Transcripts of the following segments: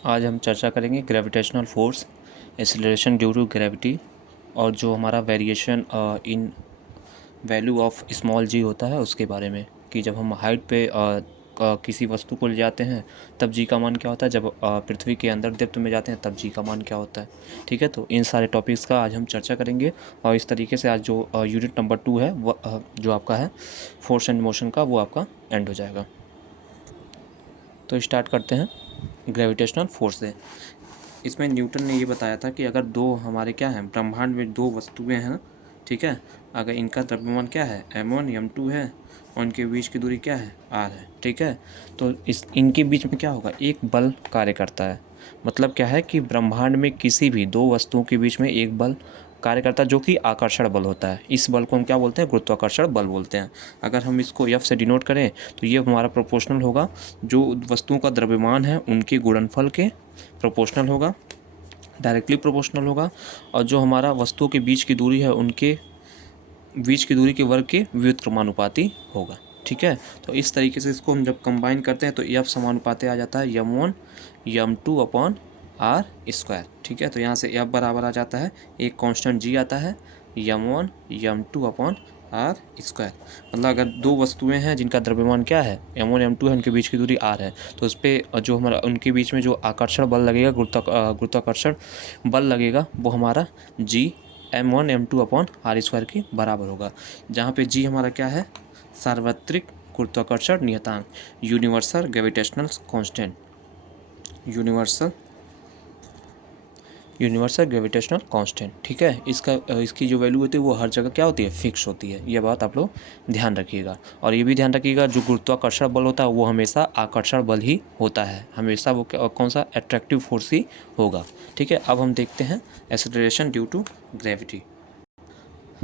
आज हम चर्चा करेंगे gravitational force, acceleration due to gravity, और जो हमारा variation in value of small g होता है उसके बारे में, कि जब हम हाइट पे किसी वस्तु को ले जाते हैं तब जी का मान क्या होता है, जब पृथ्वी के अंदर डेप्थ में जाते हैं तब जी का मान क्या होता है। ठीक है, तो इन सारे टॉपिक्स का आज हम चर्चा करेंगे और इस तरीके से आज जो यूनिट नंबर 2 है वो जो आपका है फोर्स एंड मोशन का, वो आपका एंड हो जाएगा। तो स्टार्ट करते हैं ग्रेविटेशनल फोर्स से। इसमें न्यूटन ने ये बताया था कि अगर दो हमारे क्या हैं, ब्रह्मांड में दो वस्तुएं हैं, ठीक है, अगर इनका द्रव्यमान क्या है m1 m2 है और इनके बीच की दूरी क्या है r है, ठीक है, तो इस इनके बीच में क्या होगा, एक बल कार्य करता है। मतलब क्या है कि ब्रह्मांड में किसी भी दो वस्तुओं के बीच में एक बल कार्य करता है जो कि आकर्षण बल होता है। इस बल को हम क्या बोलते हैं, गुरुत्वाकर्षण बल बोलते हैं। अगर हम इसको F से डिनोट करें तो ये हमारा प्रोपोर्शनल होगा, जो वस्तुओं का द्रव्यमान है उनके गुणनफल के प्रोपोर्शनल होगा, डायरेक्टली प्रोपोर्शनल होगा, और जो हमारा वस्तुओं के बीच की दूरी है उनके बीच की दूरी के वर्ग के व्युत्क्रमानुपाती होगा। ठीक है, तो इस तरीके से इसको हम जब कंबाइन करते हैं तो F समानुपाती आ जाता है m1 m2 upon r square. ठीक है, तो यहाँ से F बराबर आ जाता है, एक कांस्टेंट g आता है m1 m2 upon r square. मतलब अगर दो वस्तुएं हैं जिनका द्रव्यमान क्या है m1 m2 है, उनके बीच की दूरी r है, तो उस पर जो हमारा उनके बीच में जो आकर्षण बल लगेगा, गुरुत्वाकर्षण बल लगेगा, वो हमारा g m1 m2 upon r square के बराबर होगा। जहाँ पे g हमारा क्या है, सार्वत्रिक गुरुत्वाकर्षण नियतांक, universal gravitational constant, universal gravitational constant. ठीक है, इसकी जो वैल्यू होती है वो हर जगह क्या होती है, फिक्स होती है। ये बात आप लोग ध्यान रखिएगा, और ये भी ध्यान रखिएगा जो गुरुत्वाकर्षण बल होता है वो हमेशा आकर्षण बल ही होता है, हमेशा वो कौन सा, अट्रैक्टिव फोर्स ही होगा। ठीक है, अब हम देखते हैं एक्सेलरेशन ड्यू टू ग्रेविटी।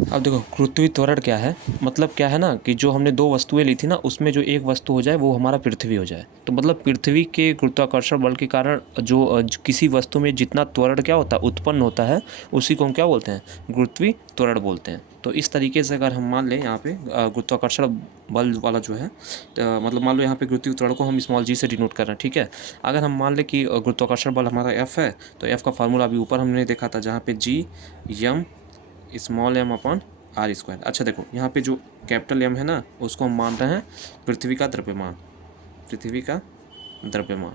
अब देखो गुरुत्वीय त्वरण क्या है, मतलब क्या है ना कि जो हमने दो वस्तुएं ली थी ना, उसमें जो एक वस्तु हो जाए वो हमारा पृथ्वी हो जाए, तो मतलब पृथ्वी के गुरुत्वाकर्षण बल के कारण जो किसी वस्तु में जितना त्वरण क्या होता है, उत्पन्न होता है, उसी को हम क्या बोलते हैं, गुरुत्वीय त्वरण बोलते हैं। तो इस तरीके से अगर हम मान लें यहाँ पे गुरुत्वाकर्षण बल वाला जो है, तो मतलब मान लो यहाँ पे गुरुत्वीय त्वरण को हम स्मॉल जी से डिनोट कर रहे हैं। ठीक है, अगर हम मान लें कि गुरुत्वाकर्षण बल हमारा F है, तो F का फार्मूला अभी ऊपर हमने देखा था, जहाँ पे G m small m upon R square. अच्छा देखो यहाँ पे जो कैपिटल M है ना, उसको हम मान रहे हैं पृथ्वी का द्रव्यमान, पृथ्वी का द्रव्यमान,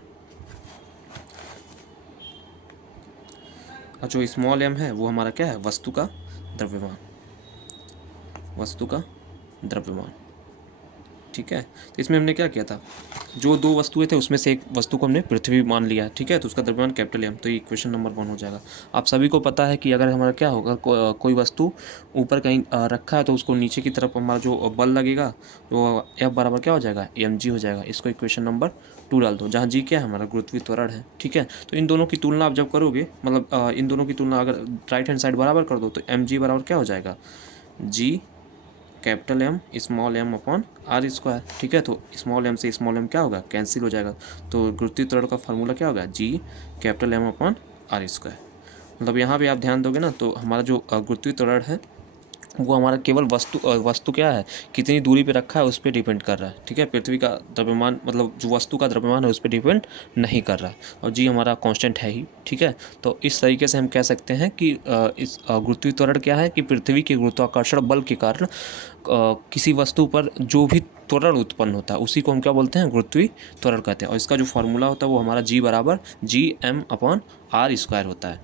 और जो स्मॉल m है वो हमारा क्या है, वस्तु का द्रव्यमान, वस्तु का द्रव्यमान। ठीक है, तो इसमें हमने क्या किया था, जो दो वस्तुएं थे उसमें से एक वस्तु को हमने पृथ्वी मान लिया। ठीक है, तो उसका द्रव्यमान कैपिटल M, तो ये क्वेश्चन नंबर 1 हो जाएगा। आप सभी को पता है कि अगर हमारा क्या होगा, कोई वस्तु ऊपर कहीं रखा है तो उसको नीचे की तरफ हमारा जो बल लगेगा वो F बराबर क्या हो जाएगा, mg हो जाएगा। इसको इक्वेशन नंबर 2 डाल दो, जहाँ g क्या है, हमारा गुरुत्वीय त्वरण है। ठीक है, तो इन दोनों की तुलना आप जब करोगे, मतलब इन दोनों की तुलना अगर राइट हैंड साइड बराबर कर दो तो mg बराबर क्या हो जाएगा, g capital M small m upon R square. ठीक है, तो स्मॉल m से स्मॉल m क्या होगा, कैंसिल हो जाएगा, तो गुरुत्वीय त्वरण का फार्मूला क्या होगा, G capital M upon R square. मतलब यहाँ पे आप ध्यान दोगे ना, तो हमारा जो गुरुत्वीय त्वरण है वो हमारा केवल वस्तु क्या है, कितनी दूरी पे रखा है उस पर डिपेंड कर रहा है। ठीक है, पृथ्वी का द्रव्यमान, मतलब जो वस्तु का द्रव्यमान है उस पर डिपेंड नहीं कर रहा है, और जी हमारा कांस्टेंट है ही। ठीक है, तो इस तरीके से हम कह सकते हैं कि इस गुरुत्वीय त्वरण क्या है कि पृथ्वी के गुरुत्वाकर्षण बल के कारण किसी वस्तु पर जो भी त्वरण उत्पन्न होता है उसी को हम क्या बोलते हैं, गुरुत्वीय त्वरण कहते हैं। और इसका जो फॉर्मूला होता है वो हमारा जी बराबर GM अपॉन आर स्क्वायर होता है।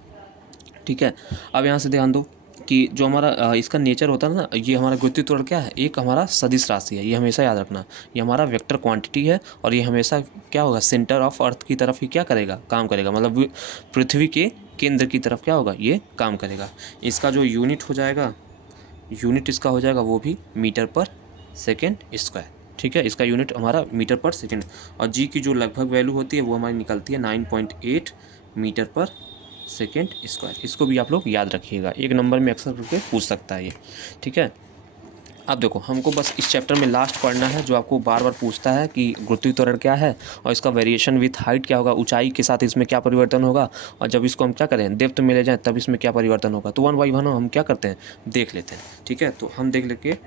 ठीक है, अब यहाँ से ध्यान दो कि जो हमारा इसका नेचर होता है ना, ये हमारा गुरुत्वीय त्वरण क्या है, एक हमारा सदिश राशि है, ये हमेशा याद रखना। ये हमारा वेक्टर क्वांटिटी है, और ये हमेशा क्या होगा, सेंटर ऑफ अर्थ की तरफ ही क्या करेगा, काम करेगा, मतलब पृथ्वी के केंद्र की तरफ क्या होगा, ये काम करेगा। इसका जो यूनिट हो जाएगा, यूनिट इसका हो जाएगा वो भी मीटर पर सेकेंड स्क्वायर। ठीक है, इसका यूनिट हमारा मीटर पर सेकेंड, और जी की जो लगभग वैल्यू होती है वो हमारी निकलती है 9.8 मीटर पर सेकेंड स्क्वायर। इसको भी आप लोग याद रखिएगा, एक नंबर में अक्सर करके पूछ सकता है ये। ठीक है, अब देखो हमको बस इस चैप्टर में लास्ट पढ़ना है, जो आपको बार बार पूछता है कि गुरुत्वीय त्वरण क्या है और इसका वेरिएशन विथ हाइट क्या होगा, ऊंचाई के साथ इसमें क्या परिवर्तन होगा, और जब इसको हम क्या करें, डेप्थ में ले जाएं तब इसमें क्या परिवर्तन होगा। तो 1 बाई 1 हम क्या करते हैं, देख लेते हैं। ठीक है, तो हम देख लेके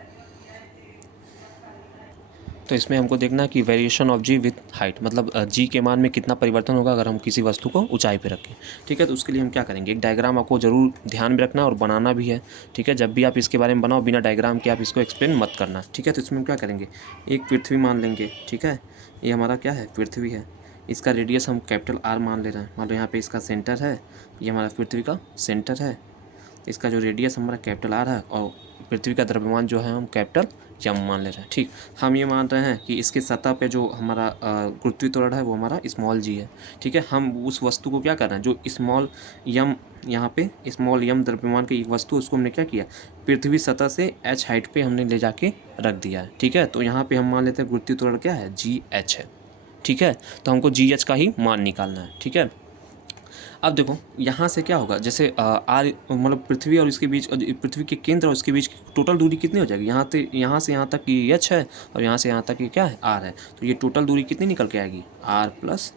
तो इसमें हमको देखना है कि variation of G with height, मतलब जी के मान में कितना परिवर्तन होगा अगर हम किसी वस्तु को ऊंचाई पे रखें। ठीक है, तो उसके लिए हम क्या करेंगे, एक डायग्राम आपको जरूर ध्यान में रखना और बनाना भी है। ठीक है, जब भी आप इसके बारे में बनाओ बिना डायग्राम के आप इसको एक्सप्लेन मत करना। ठीक है, तो इसमें हम क्या करेंगे, एक पृथ्वी मान लेंगे। ठीक है, ये हमारा क्या है, पृथ्वी है। इसका रेडियस हम कैपिटल आर मान ले रहे हैं। मान लो यहाँ पे इसका सेंटर है, ये हमारा पृथ्वी का सेंटर है। इसका जो रेडियस हमारा कैपिटल आर है और पृथ्वी का द्रव्यमान जो है हम कैपिटल यम मान ले रहे हैं। ठीक, हम ये मान रहे हैं कि इसके सतह पे जो हमारा गुरुत्वीय त्वरण है वो हमारा स्मॉल जी है। ठीक है, हम उस वस्तु को क्या कर रहे हैं, जो स्मॉल यम, यहाँ पे स्मॉल यम द्रव्यमान की एक वस्तु, उसको हमने क्या किया, पृथ्वी सतह से h हाइट पे हमने ले जाके रख दिया है। ठीक है, तो यहाँ पे हम मान लेते हैं गुरुत्वीय त्वरण क्या है, जी एच है। ठीक है, तो हमको जी एच का ही मान निकालना है। ठीक है, अब देखो यहाँ से क्या होगा, जैसे आर मतलब पृथ्वी और इसके बीच, पृथ्वी के केंद्र और इसके बीच टोटल दूरी कितनी हो जाएगी, यहाँ से यहाँ तक की एच है और यहाँ से यहाँ तक की क्या है, आर है। तो ये टोटल दूरी कितनी निकल के आएगी, आर प्लस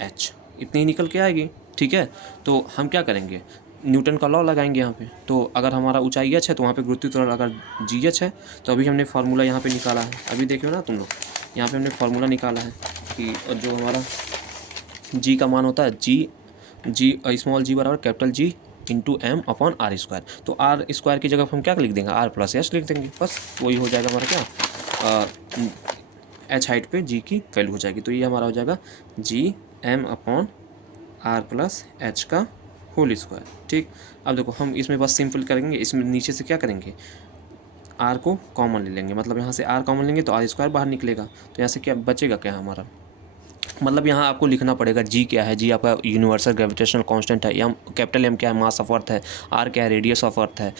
एच, इतनी ही निकल के आएगी। ठीक है, तो हम क्या करेंगे, न्यूटन का लॉ लगाएंगे यहाँ पे। तो अगर हमारा ऊंचाई एच है तो वहाँ पे गुरुत्वीय त्वरण अगर जी एच है, तो अभी हमने फार्मूला यहाँ पे निकाला है, अभी देखो ना तुम लोग, यहाँ पे हमने फार्मूला निकाला है कि जो हमारा जी का मान होता है, जी स्मॉल जी बराबर capital G into M upon R square. तो आर स्क्वायर की जगह हम क्या लिख देंगे, आर प्लस एच लिख देंगे, बस वही हो जाएगा हमारा क्या, एच हाइट पे जी की वैल्यू हो जाएगी। तो ये हमारा हो जाएगा G M upon R plus H का होल स्क्वायर। ठीक, अब देखो हम इसमें बस सिंपल करेंगे, इसमें नीचे से क्या करेंगे, आर को कॉमन ले लेंगे, मतलब यहाँ से आर कॉमन लेंगे तो आर स्क्वायर बाहर निकलेगा। तो यहाँ से क्या बचेगा, क्या हमारा, मतलब यहाँ आपको लिखना पड़ेगा जी क्या है, जी आपका यूनिवर्सल ग्रेविटेशनल कांस्टेंट है, एम कैपिटल एम क्या है, मास ऑफ अर्थ है, आर क्या है, रेडियस ऑफ अर्थ है,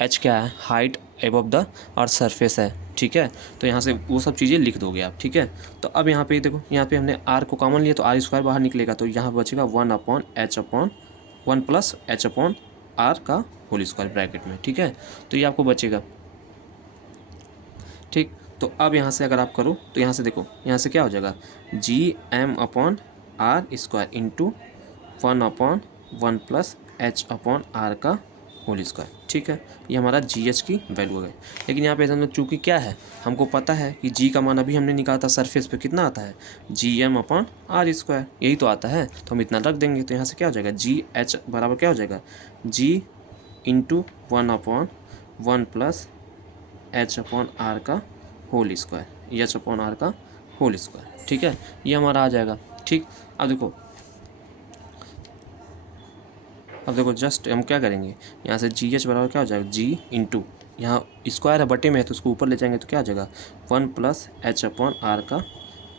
एच क्या है, height above the earth surface है। ठीक है, तो यहाँ से वो सब चीज़ें लिख दोगे आप। ठीक है, तो अब यहाँ पे देखो, यहाँ पे हमने आर को कॉमन लिया तो आर स्क्वायर बाहर निकलेगा, तो यहाँ बचेगा 1 प्लस एच अपॉन आर का होल स्क्वायर ब्रैकेट में। ठीक है, तो ये आपको बचेगा। ठीक, तो अब यहाँ से अगर आप करो तो यहाँ से देखो, यहाँ से क्या हो जाएगा, G M upon R square into 1 plus H upon are का होल स्क्वायर। ठीक है, ये हमारा जी एच की वैल्यू हो गई। लेकिन यहाँ पे हम चूँकि क्या है, हमको पता है कि जी का मान अभी हमने निकाला था सरफेस पे कितना आता है, G M upon R square, यही तो आता है, तो हम इतना रख देंगे। तो यहाँ से क्या हो जाएगा, जी एच बराबर क्या हो जाएगा, g into 1 plus H upon are का whole square, h upon are का होल स्क्वायर। ठीक है, ये हमारा आ जाएगा। ठीक, अब देखो जस्ट हम क्या करेंगे, यहाँ से जी एच बराबर क्या हो जाएगा, जी इंटू, यहाँ स्क्वायर है बटे में है तो उसको ऊपर ले जाएंगे तो क्या आ जाएगा, 1 प्लस एच अपॉन आर का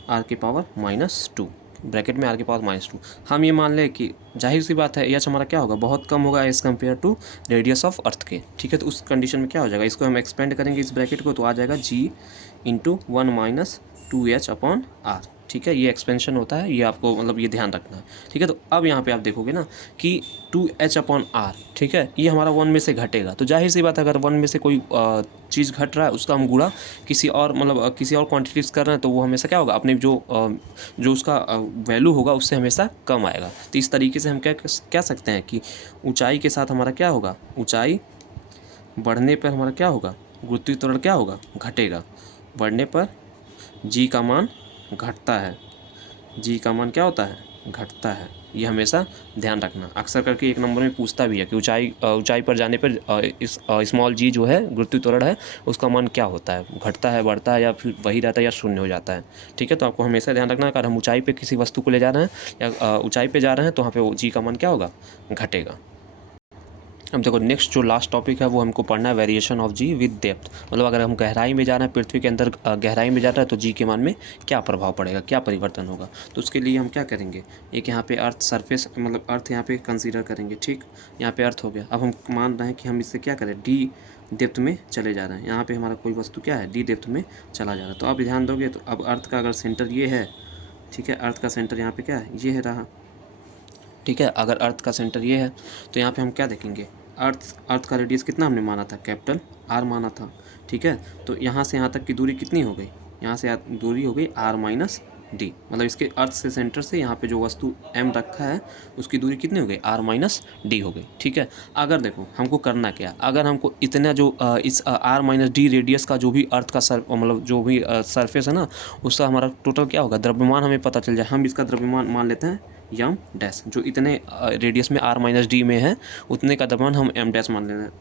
आर की पावर -2, ब्रैकेट में आर की पावर -2। हम ये मान लें कि जाहिर सी बात है एच हमारा क्या होगा, बहुत कम होगा as compare to radius of earth के। ठीक है, तो उस कंडीशन में क्या हो जाएगा, इसको हम एक्सपेंड करेंगे इस ब्रैकेट को, तो आ जाएगा g into 1 - 2h upon R. ठीक है, ये एक्सपेंशन होता है, ये आपको मतलब ये ध्यान रखना है। ठीक है, तो अब यहाँ पे आप देखोगे ना कि 2h अपॉन आर, ठीक है, ये हमारा 1 में से घटेगा, तो जाहिर सी बात है अगर 1 में से कोई चीज़ घट रहा है उसका हम गुणा किसी और मतलब किसी और क्वांटिटीज़ कर रहे हैं तो वो हमेशा क्या होगा, अपने जो उसका वैल्यू होगा उससे हमेशा कम आएगा। तो इस तरीके से हम क्या कह सकते हैं कि ऊंचाई के साथ हमारा क्या होगा, ऊंचाई बढ़ने पर हमारा क्या होगा, गुरुत्वीय त्वरण क्या होगा, घटेगा, बढ़ने पर जी का मान घटता है, जी का मान क्या होता है, घटता है। ये हमेशा ध्यान रखना, अक्सर करके एक नंबर में पूछता भी है कि ऊंचाई पर जाने पर इस स्मॉल जी जो है गुरुत्वीय त्वरण है उसका मान क्या होता है, घटता है, बढ़ता है या फिर वही रहता है या शून्य हो जाता है। ठीक है, तो आपको हमेशा ध्यान रखना अगर हम ऊंचाई पे किसी वस्तु को ले जा रहे हैं या ऊंचाई पे जा रहे हैं तो वहाँ पे जी का मान क्या होगा, घटेगा। अब देखो नेक्स्ट जो लास्ट टॉपिक है वो हमको पढ़ना है variation of G with depth, मतलब अगर हम गहराई में जा रहे हैं, पृथ्वी के अंदर गहराई में जा रहा है तो जी के मान में क्या प्रभाव पड़ेगा, क्या परिवर्तन होगा। तो उसके लिए हम क्या करेंगे, एक यहाँ पे अर्थ सरफेस मतलब अर्थ यहाँ पे कंसीडर करेंगे। ठीक, यहाँ पे अर्थ हो गया, अब हम मान रहे हैं कि हम इससे क्या करें, डी डेप्थ में चले जा रहे हैं, यहाँ पर हमारा कोई वस्तु क्या है, डी डेप्थ में चला जा रहा है। तो अब ध्यान दोगे तो अब अर्थ का अगर सेंटर ये है, ठीक है, अर्थ का सेंटर यहाँ पर क्या है, ये है रहा। ठीक है, अगर अर्थ का सेंटर ये है तो यहाँ पे हम क्या देखेंगे, अर्थ का रेडियस कितना हमने माना था, कैपिटल आर माना था। ठीक है, तो यहाँ से यहाँ तक की दूरी कितनी हो गई, यहाँ से दूरी हो गई r डी, मतलब इसके अर्थ से सेंटर से यहाँ पे जो वस्तु m रखा है उसकी दूरी कितनी हो गई, r माइनस डी हो गई। ठीक है, अगर देखो हमको करना क्या, अगर हमको इतना जो इस r माइनस डी रेडियस का जो भी अर्थ का मतलब जो भी सरफेस है ना, उसका हमारा टोटल क्या होगा, द्रव्यमान हमें पता चल जाए। हम इसका द्रव्यमान मान लेते हैं यम डैश, जो इतने रेडियस में r माइनस डी में है उतने का द्रव्यमान हम m डैश मान लेते हैं।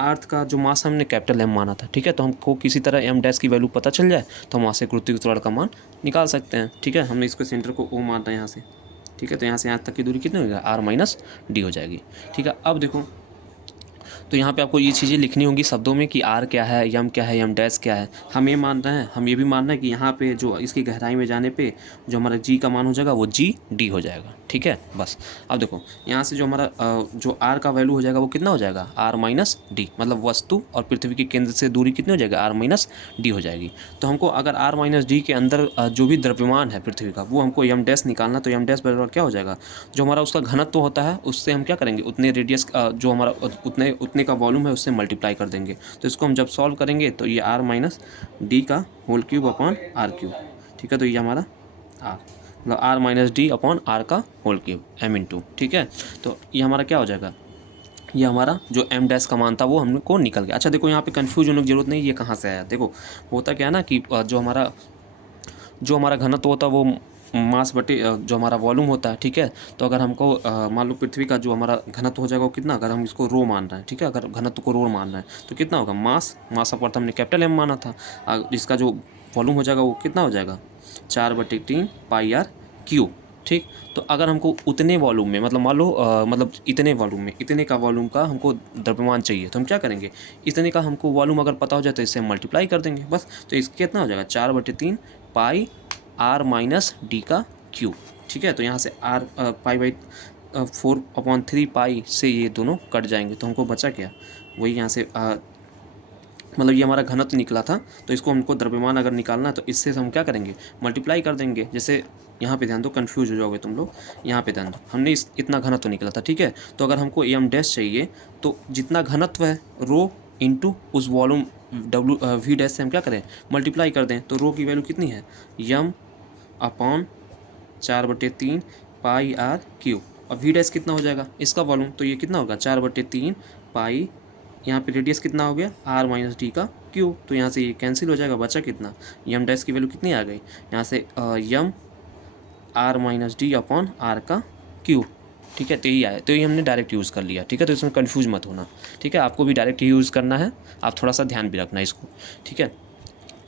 अर्थ का जो मास हमने कैपिटल M माना था, ठीक है, तो हमको किसी तरह m डैश की वैल्यू पता चल जाए तो हम वहाँ से गुरुत्वीय त्वरण का मान निकाल सकते हैं। ठीक है, हमने इसको सेंटर को O माना है यहाँ से। ठीक है, तो यहाँ से यहाँ तक की दूरी कितनी होगी, r माइनस डी हो जाएगी। ठीक है, अब देखो तो यहाँ पे आपको ये चीज़ें लिखनी होंगी शब्दों में कि r क्या है, यम क्या है, यम डैश क्या है। हम ये मान रहे हैं, हम ये भी मान रहे हैं कि यहाँ पे जो इसकी गहराई में जाने पे जो हमारा g का मान हो जाएगा वो g d हो जाएगा। ठीक है, बस अब देखो यहाँ से जो हमारा जो r का वैल्यू हो जाएगा वो कितना हो जाएगा, r माइनस डी, मतलब वस्तु और पृथ्वी के केंद्र से दूरी कितनी हो जाएगी, r माइनस डी हो जाएगी। तो हमको अगर r माइनस डी के अंदर जो भी द्रव्यमान है पृथ्वी का वो हमको यम डैश निकालना, तो यम डैश बराबर क्या हो जाएगा, जो हमारा उसका घनत्व होता है उससे हम क्या करेंगे, उतने रेडियस जो हमारा उतने का वॉल्यूम है उससे मल्टीप्लाई कर देंगे। तो इसको हम जब सॉल्व करेंगे तो ये r माइनस डी का whole cube upon R cube. ठीक है, तो ये हमारा r मतलब r minus D upon are का होल क्यूब m इंटू। ठीक है, तो ये हमारा क्या हो जाएगा, ये हमारा जो m डैश का मान था वो हमको निकल गया। अच्छा देखो यहाँ पे कंफ्यूज होने की जरूरत नहीं, ये कहाँ से आया। देखो होता क्या है ना कि जो हमारा घनत्व होता है वो मास बटे जो हमारा वॉल्यूम होता है। ठीक है, तो अगर हमको मान लो पृथ्वी का जो हमारा घनत्व हो जाएगा वो कितना, अगर हम इसको रो मान रहे हैं, ठीक है, अगर घनत्व को रो मान रहे हैं तो कितना होगा, मास अपॉन हमने कैपिटल M माना था, इसका जो वॉल्यूम हो जाएगा वो कितना हो जाएगा, 4/3 पाई आर क्यूब। ठीक, तो अगर हमको उतने वॉल्यूम में मतलब मान लो मतलब इतने वॉल्यूम में इतने का वॉल्यूम का हमको द्रव्यमान चाहिए, तो हम क्या करेंगे, इतने का हमको वॉल्यूम अगर पता हो जाए तो इससे हम मल्टीप्लाई कर देंगे बस। तो इसका कितना हो जाएगा, 4/3 पाई r माइनस डी का क्यूब। ठीक है, तो यहाँ से r पाई/4/3 पाई से ये दोनों कट जाएंगे, तो हमको बचा क्या, वही यहाँ से मतलब ये हमारा घनत्व निकला था, तो इसको हमको द्रव्यमान अगर निकालना है तो इससे हम क्या करेंगे, मल्टीप्लाई कर देंगे। जैसे यहाँ पे ध्यान दो, कन्फ्यूज हो जाओगे तुम लोग, यहाँ पे ध्यान दो, हमने इतना घनत्व निकला था। ठीक है, तो अगर हमको एम डैश चाहिए तो जितना घनत्व है रो इंटू उस वॉल्यूम वी डैश से हम क्या करें, मल्टीप्लाई कर दें। तो रो की वैल्यू कितनी है, यम अपॉन 4/3 पाई आर क्यूब, और वी डैश कितना हो जाएगा इसका वॉल्यूम, तो ये कितना होगा 4/3 पाई, यहाँ पे रेडियस कितना हो गया, r माइनस डी का क्यूब। तो यहाँ से ये कैंसिल हो जाएगा, बचा कितना, यम डैश की वैल्यू कितनी आ गई, यहाँ से M r minus D upon are का क्यूब। ठीक है, तो यही आया, तो ये हमने डायरेक्ट यूज़ कर लिया। ठीक है, तो इसमें कन्फ्यूज मत होना। ठीक है, आपको भी डायरेक्ट यूज़ करना है, आप थोड़ा सा ध्यान भी रखना इसको। ठीक है,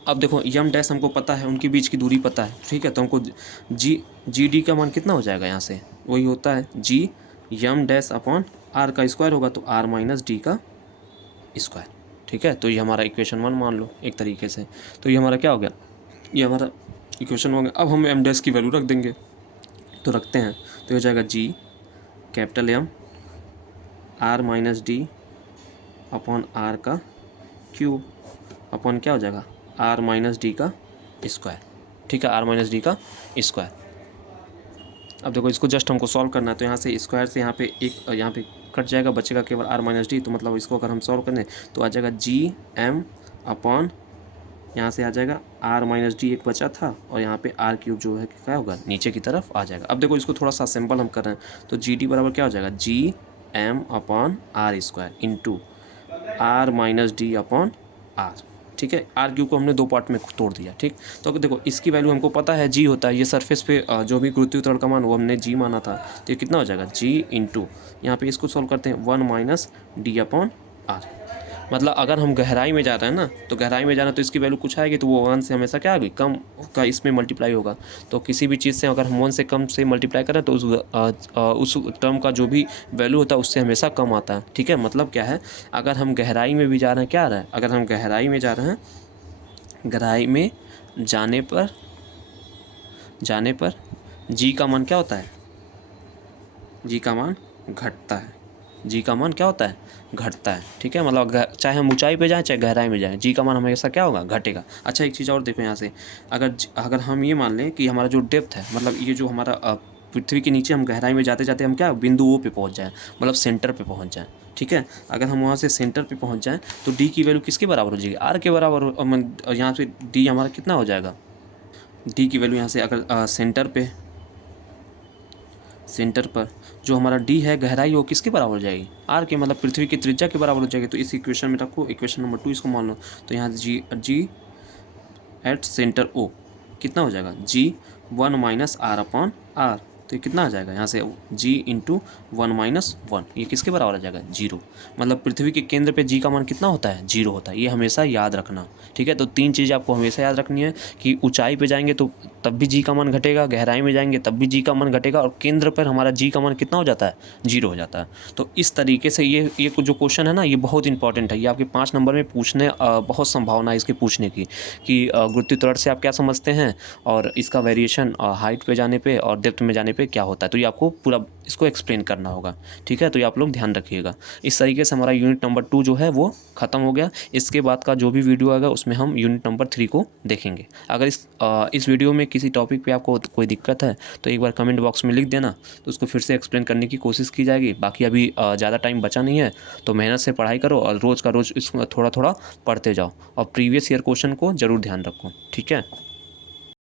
अब देखो यम डैश हमको पता है, उनके बीच की दूरी पता है। ठीक है, तो हमको जी डी का मान कितना हो जाएगा, यहाँ से वही होता है जी यम डैश अपॉन आर का स्क्वायर होगा, तो r माइनस डी का स्क्वायर। ठीक है, तो ये हमारा इक्वेशन 1 मान लो एक तरीके से। तो ये हमारा क्या हो गया, ये हमारा इक्वेशन हो गया। अब हम m डैश की वैल्यू रख देंगे, तो रखते हैं, तो हो जाएगा g capital M r minus D upon are का क्यूब अपॉन क्या हो जाएगा, r माइनस डी का स्क्वायर। ठीक है, r माइनस डी का स्क्वायर। अब देखो इसको जस्ट हमको सॉल्व करना है, तो यहाँ से स्क्वायर से यहाँ पे एक यहाँ पे कट जाएगा, बचेगा केवल r माइनस डी। तो मतलब इसको अगर हम सॉल्व करें तो आ जाएगा जी एम अपॉन, यहाँ से आ जाएगा r माइनस डी एक बचा था, और यहाँ पे r क्यूब जो है क्या होगा, नीचे की तरफ आ जाएगा। अब देखो इसको थोड़ा सा सिंपल हम कर रहे हैं, तो जी डी बराबर क्या हो जाएगा, G M upon R square into r minus D upon R. ठीक है, आर क्यूब को हमने दो पार्ट में तोड़ दिया। ठीक, तो अब देखो इसकी वैल्यू हमको पता है जी होता है, ये सरफेस पे जो भी गुरुत्वीय त्वरण का मान वो हमने जी माना था, तो ये कितना हो जाएगा, जी इंटू यहाँ पे इसको सॉल्व करते हैं 1 माइनस डी अपॉन आर। मतलब अगर हम गहराई में जा रहे हैं ना, तो गहराई में जाना तो इसकी वैल्यू कुछ आएगी, तो वो 1 से हमेशा क्या आएगी, कम का इसमें मल्टीप्लाई होगा। तो किसी भी चीज़ से अगर हम 1 से कम से मल्टीप्लाई करें तो उस टर्म का जो भी वैल्यू होता है उससे हमेशा कम आता है। ठीक है, मतलब क्या है, अगर हम गहराई में भी जा रहे हैं, क्या आ रहा है, अगर हम गहराई में जा रहे हैं, गहराई में जाने पर जी का मान क्या होता है, जी का मान घटता है, जी का मान क्या होता है, घटता है। ठीक है, मतलब चाहे हम ऊंचाई पे जाएं चाहे गहराई में जाएं, जी का मान हमेशा क्या होगा, घटेगा। अच्छा एक चीज़ और देखो यहाँ से, अगर हम ये मान लें कि हमारा जो डेप्थ है, मतलब ये जो हमारा पृथ्वी के नीचे हम गहराई में जाते जाते हम क्या बिंदु ओ पे पहुँच जाएँ, मतलब सेंटर पे पहुँच जाएँ। ठीक है, अगर हम वहाँ से सेंटर पे पहुँच जाएँ तो डी की वैल्यू किसके बराबर हो जाएगी, आर के बराबर। यहाँ से डी हमारा कितना हो जाएगा, डी की वैल्यू यहाँ से अगर सेंटर पर जो हमारा डी है गहराई वो किसके बराबर हो जाएगी, आर के, मतलब पृथ्वी की त्रिज्या के बराबर हो जाएगी। तो इस इक्वेशन में रखो, इक्वेशन नंबर 2 इसको मान लो। तो यहाँ जी एट सेंटर ओ कितना हो जाएगा, G1 - R/R। तो ये कितना आ जाएगा यहाँ से, G × 1 - 1, ये किसके बराबर आ जाएगा, 0। मतलब पृथ्वी के केंद्र पे G का मान कितना होता है, 0 होता है। ये हमेशा याद रखना, ठीक है। तो 3 चीज़ें आपको हमेशा याद रखनी है कि ऊंचाई पे जाएंगे तो तब भी G का मान घटेगा, गहराई में जाएंगे तब भी G का मान घटेगा, और केंद्र पर हमारा G का मान कितना हो जाता है, 0 हो जाता है। तो इस तरीके से ये जो क्वेश्चन है ना, ये बहुत इंपॉर्टेंट है। ये आपके 5 नंबर में पूछने बहुत संभावना है इसके पूछने की, कि गुरुत्वीय त्वरण से आप क्या समझते हैं और इसका वेरिएशन हाइट पे जाने पे और डेप्थ में जाने पे क्या होता है। तो ये आपको पूरा इसको एक्सप्लेन करना होगा, ठीक है। तो ये आप लोग ध्यान रखिएगा। इस तरीके से हमारा यूनिट नंबर 2 जो है वो ख़त्म हो गया। इसके बाद का जो भी वीडियो आएगा उसमें हम यूनिट नंबर 3 को देखेंगे। अगर इस वीडियो में किसी टॉपिक पे आपको कोई दिक्कत है तो एक बार कमेंट बॉक्स में लिख देना, तो उसको फिर से एक्सप्लेन करने की कोशिश की जाएगी। बाकी अभी ज़्यादा टाइम बचा नहीं है, तो मेहनत से पढ़ाई करो और रोज़ का रोज़ इसको थोड़ा थोड़ा पढ़ते जाओ, और प्रीवियस ईयर क्वेश्चन को ज़रूर ध्यान रखो, ठीक है।